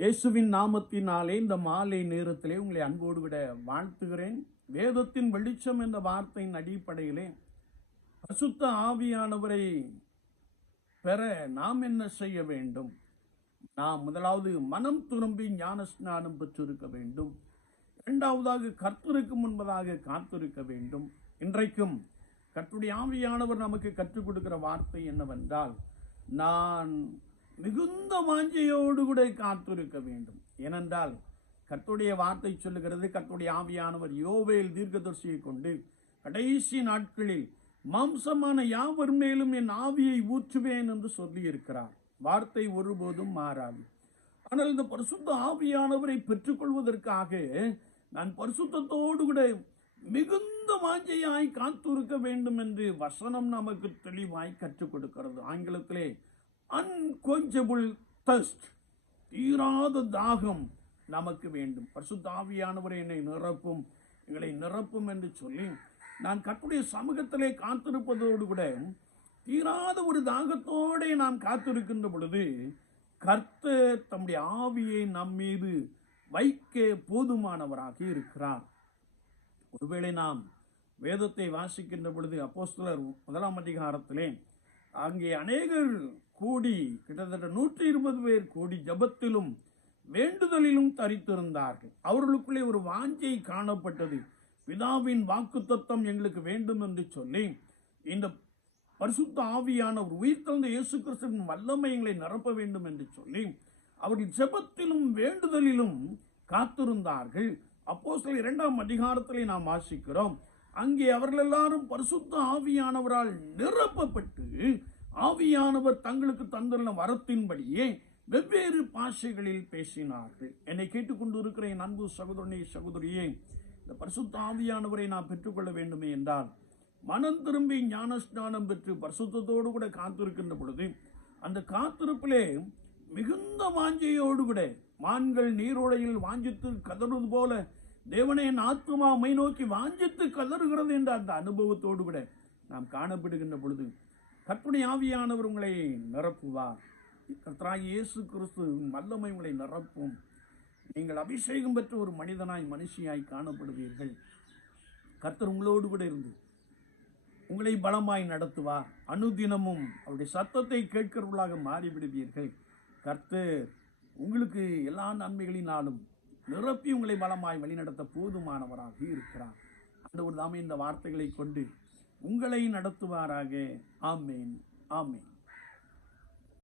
இயேசுவின் நாமத்தினாலே இந்த மாலை நேரத்திலே உங்களை அன்போடு விட வாழ்த்துகிறேன். வேதத்தின் வெளிச்சம் என்ற வார்த்தையின் அடிப்படையிலே பசுத்த ஆவியானவரை பெற நாம் என்ன செய்ய வேண்டும்? நாம் முதலாவது மனம் திரும்பி ஞான ஸ்நானம் பெற்றிருக்க வேண்டும். இரண்டாவதாக கர்த்தருக்கு முன்பதாக காத்திருக்க வேண்டும். இன்றைக்கும் கற்றுடைய ஆவியானவர் நமக்கு கற்றுக் கொடுக்கிற வார்த்தை என்னவென்றால் நான் மிகுந்த வாஞ்சையோடு கூட காத்திருக்க வேண்டும். ஏனென்றால் கர்த்துடைய வார்த்தை சொல்லுகிறது கர்த்துடைய ஆவியானவர் யோவேல் தீர்க்கதர்சியை கொண்டு கடைசி நாட்களில் மாம்சமான யாவர் மேலும் என் ஆவியை ஊற்றுவேன் என்று சொல்லியிருக்கிறார். வார்த்தை ஒருபோதும் மாறாது. ஆனால் இந்த பரிசுத்த ஆவியானவரை பெற்றுக்கொள்வதற்காக நான் பரிசுத்தத்தோடு கூட மிகுந்த வாஞ்சையாய் காத்திருக்க வேண்டும் என்று வசனம் நமக்கு தெளிவாய் கற்றுக் கொடுக்கிறது. ஆங்கிலத்திலே அன்கொஞ்சபிள் தஸ்ட் தீராத தாகம் நமக்கு வேண்டும். பரிசுத்தாவியானவரை என்னை நிரப்பும். எங்களை நிரப்பும் என்று சொல்லி நான் கட்டுடைய சமூகத்திலே காத்திருப்பதோடு கூட தீராத ஒரு தாகத்தோடே நாம் காத்திருக்கின்ற பொழுது கர்த்தர் தம்முடைய ஆவியை நம் மீது வைக்க போதுமானவராக இருக்கிறார். ஒருவேளை நாம் வேதத்தை வாசிக்கின்ற பொழுது அப்போஸ்தலர் முதலாம் அதிகாரத்திலே அங்கே அநேகர் கூடி கிட்டத்தட்ட நூற்றி இருபது பேர் கூடி ஜபத்திலும் வேண்டுதலிலும் தரித்திருந்தார்கள். அவர்களுக்குள்ளே ஒரு வாஞ்சை காணப்பட்டது. பிதாவின் வாக்குத்தத்தம் எங்களுக்கு வேண்டும் என்று சொல்லி இந்த பரிசுத்த ஆவியான ஒரு உயிர் தந்த இயேசு கிறிஸ்துவின் வல்லமை எங்களை நிரப்ப வேண்டும் என்று சொல்லி அவர்கள் ஜெபத்திலும் வேண்டுதலிலும் காத்திருந்தார்கள். அப்போ சில இரண்டாம் அதிகாரத்திலே நாம் வாசிக்கிறோம். அங்கே அவர்கள் எல்லாரும் பரிசுத்த ஆவியானவரால் நிரப்பப்பட்டு ஆவியானவர் தங்களுக்கு தந்துள்ள வரத்தின்படியே வெவ்வேறு பாஷைகளில் பேசினார்கள். என்னை கேட்டுக்கொண்டு இருக்கிற என் அன்பு சகோதரனே சகோதரியே இந்த பரிசுத்த ஆவியானவரை நான் பெற்றுக்கொள்ள வேண்டுமே என்றால் மனம் திரும்பி ஞானஸ்நானம் பெற்று பரிசுத்தோடு கூட காத்திருக்கின்ற பொழுது அந்த காத்திருப்பிலே மிகுந்த வாஞ்சையோடு கூட மான்கள் நீரோடையில் வாஞ்சித்து கதறுவது போல தேவனே என் ஆத்மா மை நோக்கி வாஞ்சித்து கதறுகிறது என்ற அந்த அனுபவத்தோடு கூட நாம் காணப்படுகின்ற பொழுது கற்பனை ஆவியானவர் உங்களை நிரப்புவார். கர்த்தராய் இயேசு கிறிஸ்து வல்லமை உங்களை நிரப்பும். நீங்கள் அபிஷேகம் பெற்ற ஒரு மனிதனாய் மனுஷியாய் காணப்படுவீர்கள். கர்த்தர் உங்களோடு கூட இருந்து உங்களை பலமாய் நடத்துவார். அனுதினமும் அவருடைய சத்தத்தை கேட்கிறவர்களாக மாறிவிடுவீர்கள். கர்த்தர் உங்களுக்கு எல்லா நன்மைகளினாலும் நிரப்பி உங்களை பலமாய் வழிநடத்த போதுமானவராக இருக்கிறார். அந்த ஒரு தாமே இந்த வார்த்தைகளை கொண்டு உங்களை நடத்துவாராக. ஆமேன். ஆமேன்.